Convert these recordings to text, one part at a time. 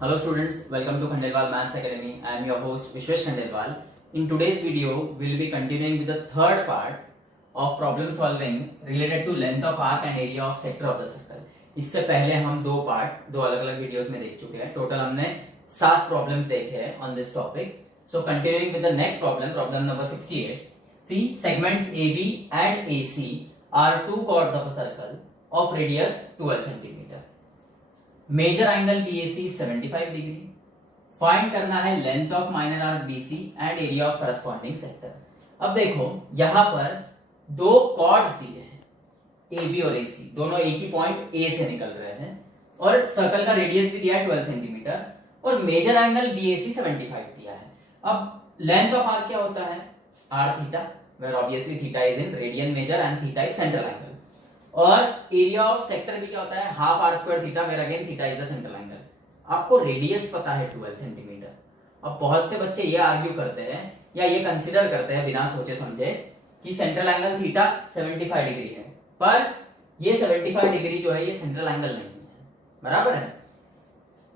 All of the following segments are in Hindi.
Hello students, welcome to Khandelwal Maths Academy. I am your host Vishwesh Khandelwal. In today's video, we will be continuing with the third part of problem solving related to length of arc and area of sector of the circle. इससे पहले हम दो अलग अलग वीडियोस में देख चुके हैं. टोटल हमने 7 प्रॉब्लम्स देखे हैं on this topic. So continuing with the next problem number 68. See, segments AB and AC are two chords of a circle of radius 12 cm. Major angle BAC 75 degree. Find करना है length of minor arc BC and area of corresponding sector. अब देखो यहां पर दो कॉर्ड्स दिए हैं AB और AC, दोनों एक ही पॉइंट A से निकल रहे हैं और सर्कल का रेडियस भी दिया है 12 सेंटीमीटर और मेजर एंगल BAC 75 दिया है. अब लेंथ ऑफ आर्क क्या होता है? r theta, where obviously theta is in radian measure and theta is central angle. और एरिया ऑफ सेक्टर भी क्या होता है? Half r square theta, where again theta is the central angle. आपको रेडियस पता है 12 सेंटीमीटर. अब बहुत से बच्चे ये आर्ग्यू करते हैं या ये कंसीडर करते हैं बिना सोचे समझे कि सेंट्रल एंगल थीटा 75 डिग्री है, पर ये 75 डिग्री जो है ये सेंट्रल एंगल नहीं है. बराबर है.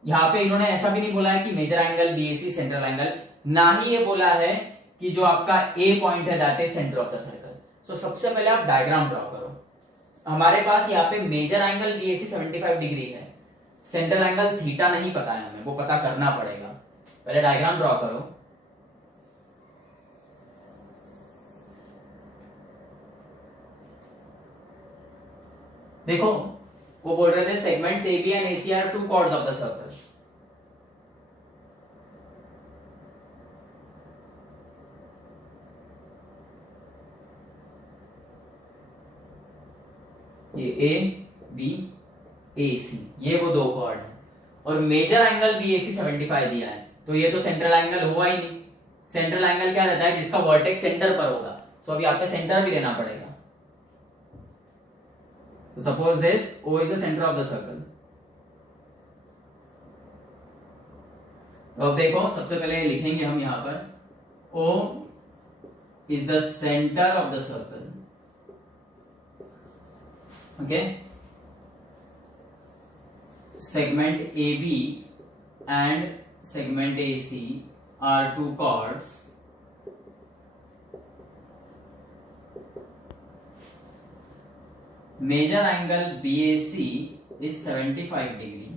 यहाँ पे इन्होंने ऐसा भी नहीं बोला है कि major angle BAC central angle, ना ही ये बोला है कि जो आपका A पॉइंट है that is centre of the circle. So सबसे पहले आप डायग्राम ड्रॉ करो. हमारे पास यहाँ पे मेजर एंगल BAC 75 डिग्री है, सेंट्रल एंगल थीटा नहीं पता है हमें, वो पता करना पड़ेगा. पहले डायग्राम ड्रॉ करो. देखो वो बोल रहे थे segments AB and AC are two chords of the circle. ये A B AC ये वो दो कॉर्ड है और मेजर एंगल BAC 75 दिया है, तो ये तो सेंट्रल एंगल हुआ ही नहीं. सेंट्रल एंगल क्या रहता है? जिसका वर्टेक्स सेंटर पर होगा. सो अभी आपको सेंटर भी लेना पड़ेगा. So suppose this O is the centre of the circle. अब देखो सबसे पहले लिखेंगे हम यहां पर O is the centre of the circle. Okay, segment AB and segment AC are two chords major angle BAC is 75 degree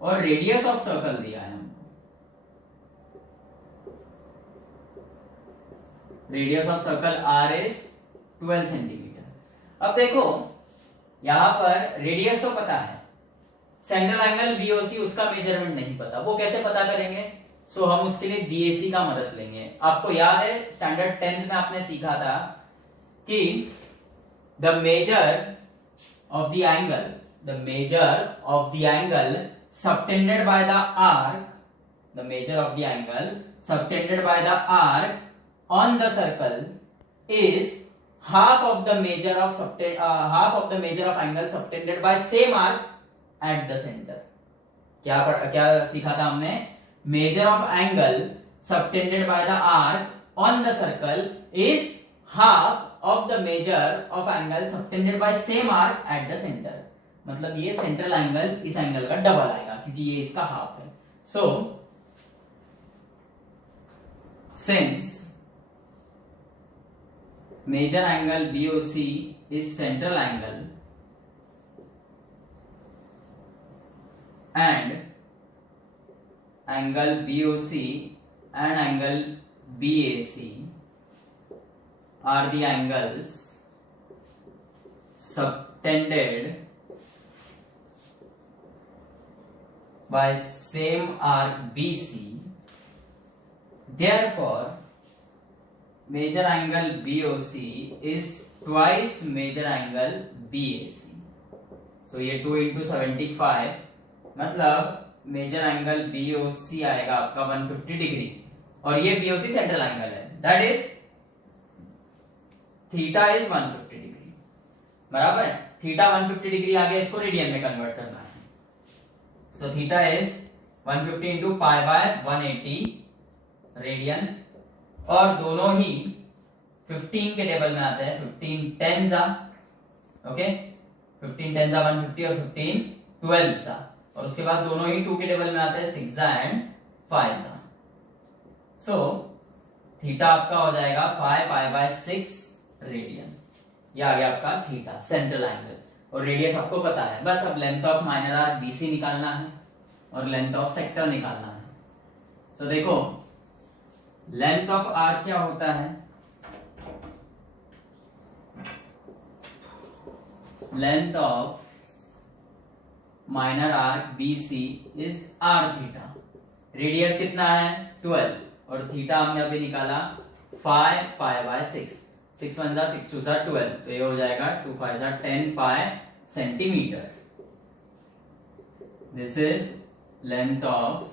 और रेडियस ऑफ सर्कल दिया है हमको. Radius of circle R is 12 centimetre. अब देखो यहां पर रेडियस तो पता है, सेंट्रल एंगल BOC उसका मेजरमेंट नहीं पता. वो कैसे पता करेंगे? सो हम उसके लिए BAC का मदद लेंगे. आपको याद है स्टैंडर्ड 10th में आपने सीखा था कि the measure of the angle subtended by the arc, the measure of the angle subtended by the arc on the circle is half of the measure of angle subtended by same arc at the center. क्या सीखा था हमने? Measure of angle subtended by the arc on the circle is half of the measure of angle subtended by same arc at the center. मतलब ये सेंट्रल एंगल इस एंगल का डबल आएगा क्योंकि ये इसका हाफ है. So since major angle BOC is central angle and angle BOC and angle BAC are the angles subtended by same arc BC. Therefore major angle BOC is twice major angle BAC. So ये 2 into 75 मतलब मेजर एंगल BOC आएगा आपका 150 डिग्री और ये BOC सेंट्रल एंगल है, that is theta is 150 degree. बराबर है. थीटा 150 डिग्री आ गया, इसको रेडियन में कन्वर्ट करना है. So theta is 150 into pi by 180 radian और दोनों ही 15 के टेबल में आते हैं. 15 10 ओके, 15 10 150 और 15 12 सा. और उसके बाद दोनों ही 2 के टेबल में आते हैं 6 एंड 5। सो थीटा आपका हो जाएगा 5 पाई बाय 6 रेडियन। ये आ गया आपका थीटा सेंट्रल एंगल। और रेडियस आपको पता है, बस अब length of minor arc BC निकालना है और लेंथ ऑफ सेक्टर निकालना है। सो देखो लेंथ ऑफ आर्क क्या होता है, length of minor arc BC is r theta. Radius कितना है 12 और थीटा हमने अभी निकाला 5 पाई बाय 6। 6 1 जा 6 2 जा 12, तो ये हो जाएगा 2 5 जा 10 pi centimetre. This is length of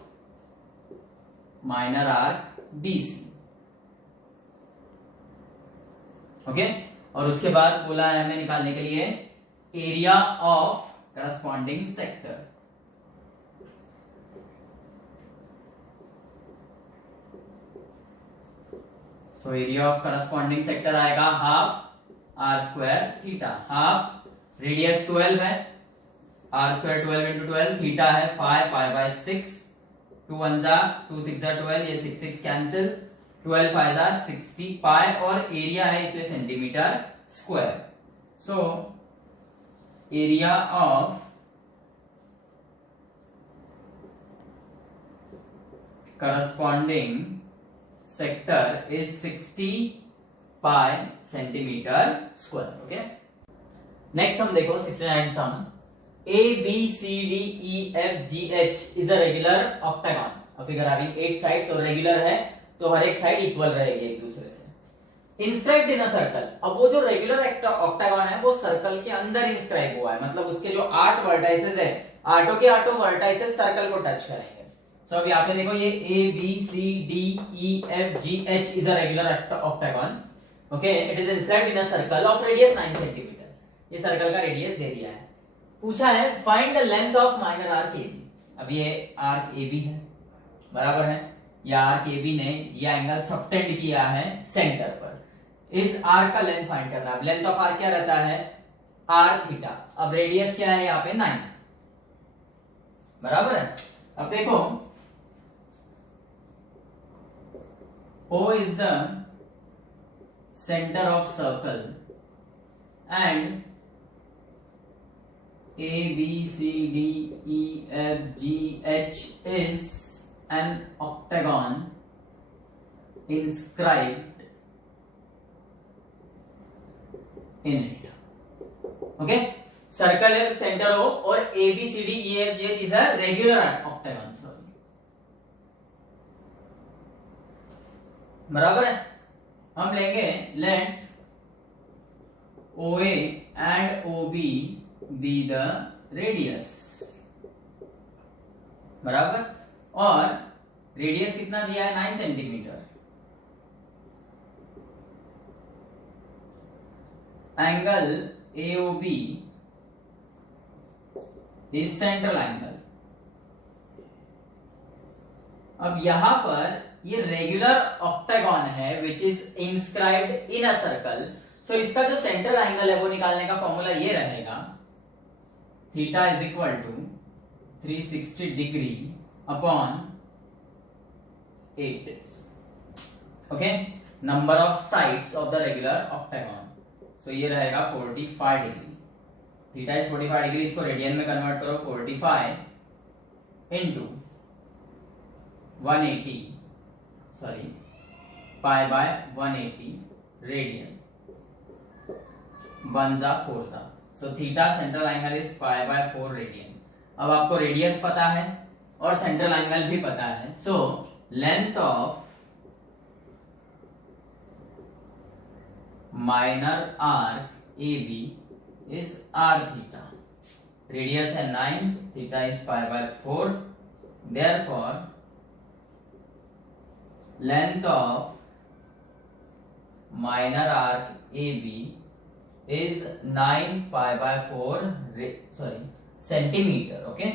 minor arc BC। Okay, और उसके बाद बोला है हमें निकालने के लिए area of corresponding sector. So area of corresponding sector आएगा half r square theta. Half radius 12 है, r स्क्वायर 12 इंटू 12, थीटा है 5 पाई बाय 6। 2 1 जा 2 6 जा 12, ये 6 6 कैंसिल, 12 5 जा 60 पाई और एरिया है इसलिए centimetre square. So area of corresponding sector is 60 pi centimetre square. Okay, next हम देखो 69 सम। A B C D E F G H is a regular octagon, a figure having 8 sides और रेगुलर है तो हर एक साइड इक्वल रहेगी एक दूसरे से। इंस्क्राइब्ड इन अ सर्कल, अब वो जो रेगुलर ऑक्टागन है वो सर्कल के अंदर इंस्क्राइब हुआ है, मतलब उसके जो 8 वर्टाइसेस है, आठों के आठों वर्टाइसेस सर्कल को टच करेंगे। सो अब यहाँ पे देखो ये A B C D E F G H is a regular octagon. Okay, it is inscribed in a circle of radius 9 cm. ये सर्कल का रेडियस दे दिया है। पूछा है find the length of minor arc AB। अब ये आर्क AB है, बराबर है, ये आर्क AB ने ये एंगल सबटेंड किया है सेंटर पर। इस आर्क का लेंथ फाइंड करना है। लेंथ ऑफ आर्क क्या रहता है r थीटा। अब रेडियस क्या है यहाँ पे 9, बराबर है। अब देखो O is the center of circle and A, B, C, D, E, F, G, H is an octagon inscribed in it. Okay? Circle है center O और A, B, C, D, E, F, G, H is a regular octagon. बराबर है। हम लेंगे length OA and OB be the radius, बराबर, और रेडियस कितना दिया है 9 centimetre. Angle AOB is central angle. अब यहां पर ये रेगुलर ऑक्टागन है which is inscribed in a circle. So इसका जो सेंट्रल एंगल है वो निकालने का फॉर्मूला ये रहेगा, theta is equal to 360 degree upon 8। Okay, number of sides of the regular octagon. So ये रहेगा 45 डिग्री। थीटा इज 45 डिग्री, इसको रेडियन में कन्वर्ट करो, 45 into 180 sorry pi by 180 radian, 1 जा 4 जा। So theta central angle is pi by 4 radian. अब आपको रेडियस पता है और सेंट्रल एंगल भी पता है। So length of minor arc AB is r theta. Radius है 9, theta is pi by 4, therefore length of minor arc AB is 9 pi by 4 centimetre. Okay,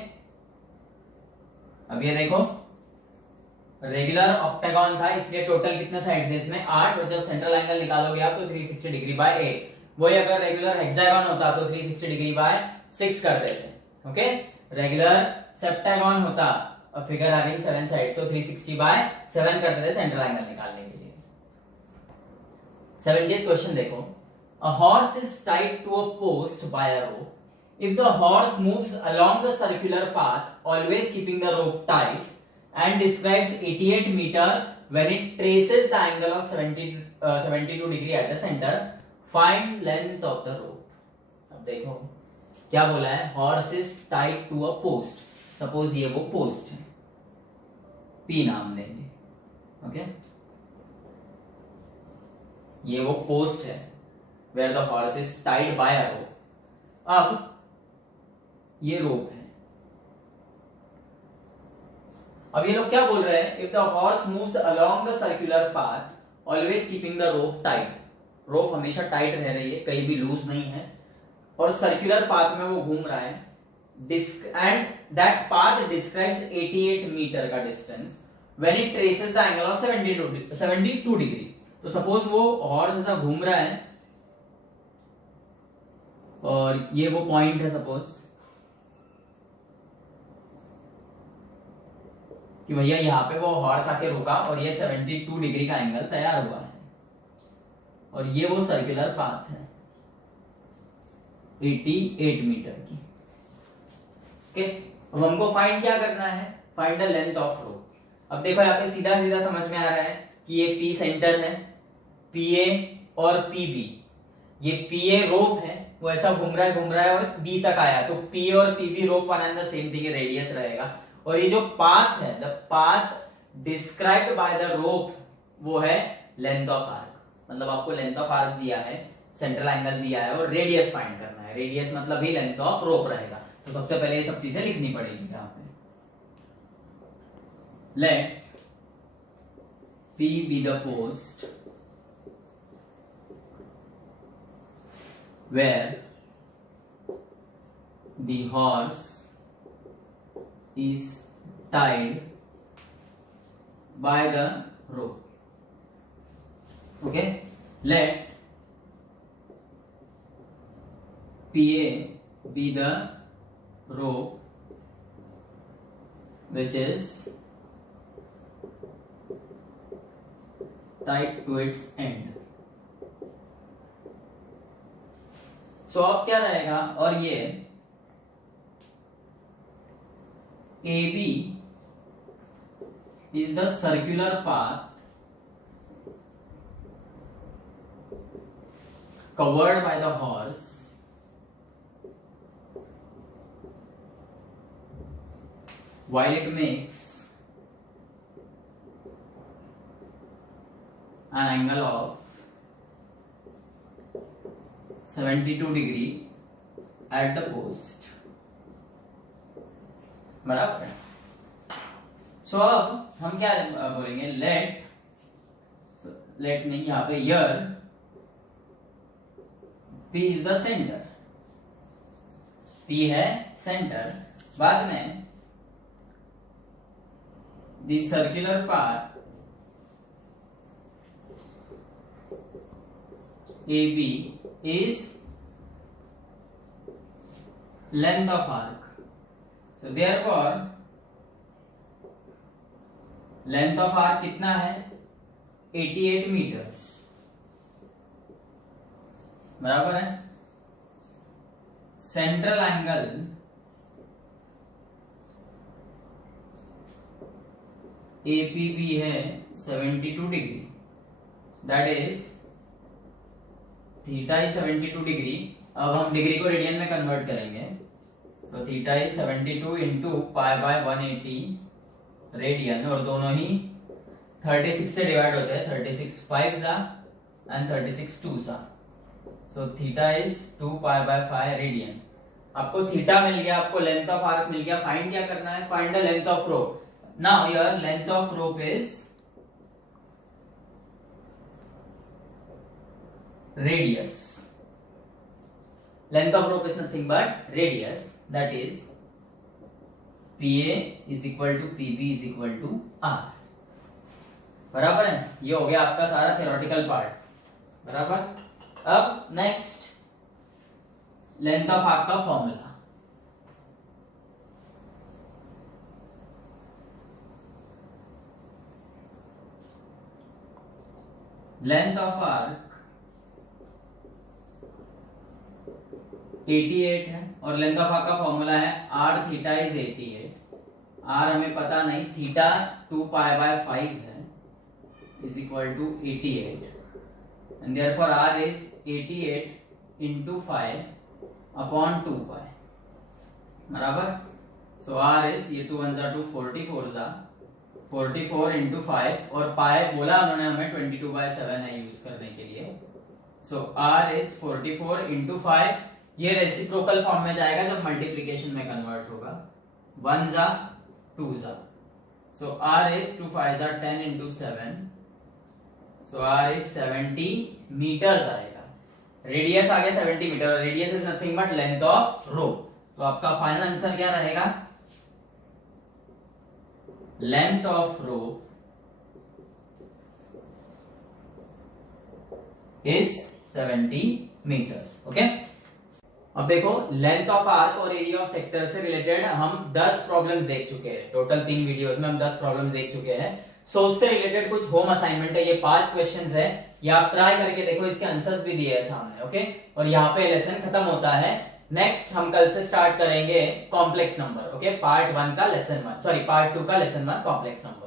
अब ये देखो रेगुलर ऑक्टागन था इसलिए टोटल कितने साइड्स है इसमें 8, और जब सेंट्रल एंगल निकालोगे आप तो 360 डिग्री बाय 8। वही अगर रेगुलर हेक्सागन होता तो 360 डिग्री बाय 6 कर देते। ओके, रेगुलर सेप्टागन होता फिगर हैविंग 7 साइड्स, तो 360/7 करते थे सेंट्रल एंगल निकालने के लिए। 70th क्वेश्चन देखो, a horse is tied to a post by a rope. If the horse moves along the circular path, always keeping the rope tight, and describes 88 meter when it traces the angle of 72 degree at the center, find length of the rope. अब देखो क्या बोला है, horse is tied to a post. Suppose ये वो post है, P नाम देंगे, ओके ये वो पोस्ट है where the horse is tied by a rope. अब ये रोप है। अब ये लोग क्या बोल रहे हैं, if the horse moves along the circular path, always keeping the rope tight. रोप हमेशा टाइट रह रही है, कहीं भी लूज नहीं है, और सर्कुलर पाथ में वो घूम रहा है, and that path describes 88 metre का distance when it traces the angle of 72 degree. तो सपोज वो हॉर्स ऐसा घूम रहा है और ये वो पॉइंट है, सपोज कि भैया यहाँ पे वो हॉर्स आके रुका और ये 72 डिग्री का एंगल तैयार हुआ है, और ये वो सर्कुलर पाथ है 88 मीटर की। ओके, अब हमको फाइंड क्या करना है, find the length of rope. अब देखो यहाँ पे सीधा सीधा समझ में आ रहा है कि ये P सेंटर है, PA और PB, ये PA रोप है, वो ऐसा घूम रहा है और B तक आया, तो P और PB rope one and the same thing, radius रहेगा। और ये जो पाथ है, the path described by the rope, वो है लेंथ ऑफ आर्क। मतलब आपको लेंथ ऑफ आर्क दिया है, सेंट्रल एंगल दिया है और रेडियस फाइंड करना है। रेडियस मतलब ही लेंथ ऑफ रोप रहेगा। तो सबसे पहले ये सब चीजें लिखनी पड़ेगी यहाँ पे। Let P be the post where the horse is tied by the rope. Okay, let PA be the rope which is tied to its end. So अब क्या रहेगा, और ये AB is the circular path covered by the horse while it makes an angle of 72 degree at the post. बराबर है। सो अब हम क्या बोलेंगे, लेट नहीं, यहाँ पे यर P is the centre, P है सेंटर, बाद में the circular path AB is length of arc. So therefore length of arc कितना है, 88 meters, बराबर है। सेंट्रल एंगल APB है 72 degree, that is theta is 72 degree. अब हम डिग्री को रेडियन में कन्वर्ट करेंगे, so theta is 72 into pi by 180 radian, और दोनों ही 36 से डिवाइड होते हैं, 36 5 सा एंड 36 2 सा, so theta is 2 pi by 5 radian. आपको थीटा मिल गया, आपको लेंथ ऑफ आर्क मिल गया, फाइंड क्या करना है, find the length of rope. Now your length of rope is radius. Length of rope is nothing but radius, that is PA is equal to PB is equal to R. बराबर है, ये हो गया आपका सारा theoretical part, बराबर। अब नेक्स्ट लेंथ ऑफ आर्क का फॉर्मूला, लेंथ ऑफ आर्क 88 है और लेंथ ऑफ आर्क का फॉर्मूला है r थीटा इज 88, r हमें पता नहीं, थीटा 2π/5 है is equal to 88 and therefore r is 88 into 5 upon 2π बराबर। so r is ये 2 1 2 44 into 5 और पाई बोला उन्होंने हमें 22/7 है यूज करने के लिए। so r is 44 into 5, ये रेसिप्रोकल फॉर्म में जाएगा जब मल्टीप्लिकेशन में कन्वर्ट होगा, 1 जा 2 जा, so r is 2 5 जा 10 into 7, so r is 70 metres आएगा। रेडियस आ गया 70 metre, radius is nothing but length of row. तो आपका फाइनल आंसर क्या रहेगा? Length of row is 70 metres. Okay, अब देखो लेंथ ऑफ आर्क और एरिया ऑफ सेक्टर से रिलेटेड हम 10 प्रॉब्लम्स देख चुके हैं, टोटल 3 वीडियोस में हम 10 प्रॉब्लम्स देख चुके हैं। सो उससे रिलेटेड कुछ होम असाइनमेंट है, ये 5 क्वेश्चंस है, ये आप ट्राई करके देखो, इसके आंसर्स भी दिए हैं सामने। ओके, और यहाँ पे लेसन खत्म होता है। नेक्स्ट हम कल से स्टार्ट करेंगे कॉम्प्लेक्स नंबर। ओके, पार्ट 1 का लेसन 1, सॉरी पार्ट 2 का लेसन 1 कॉम्प्लेक्स नंबर।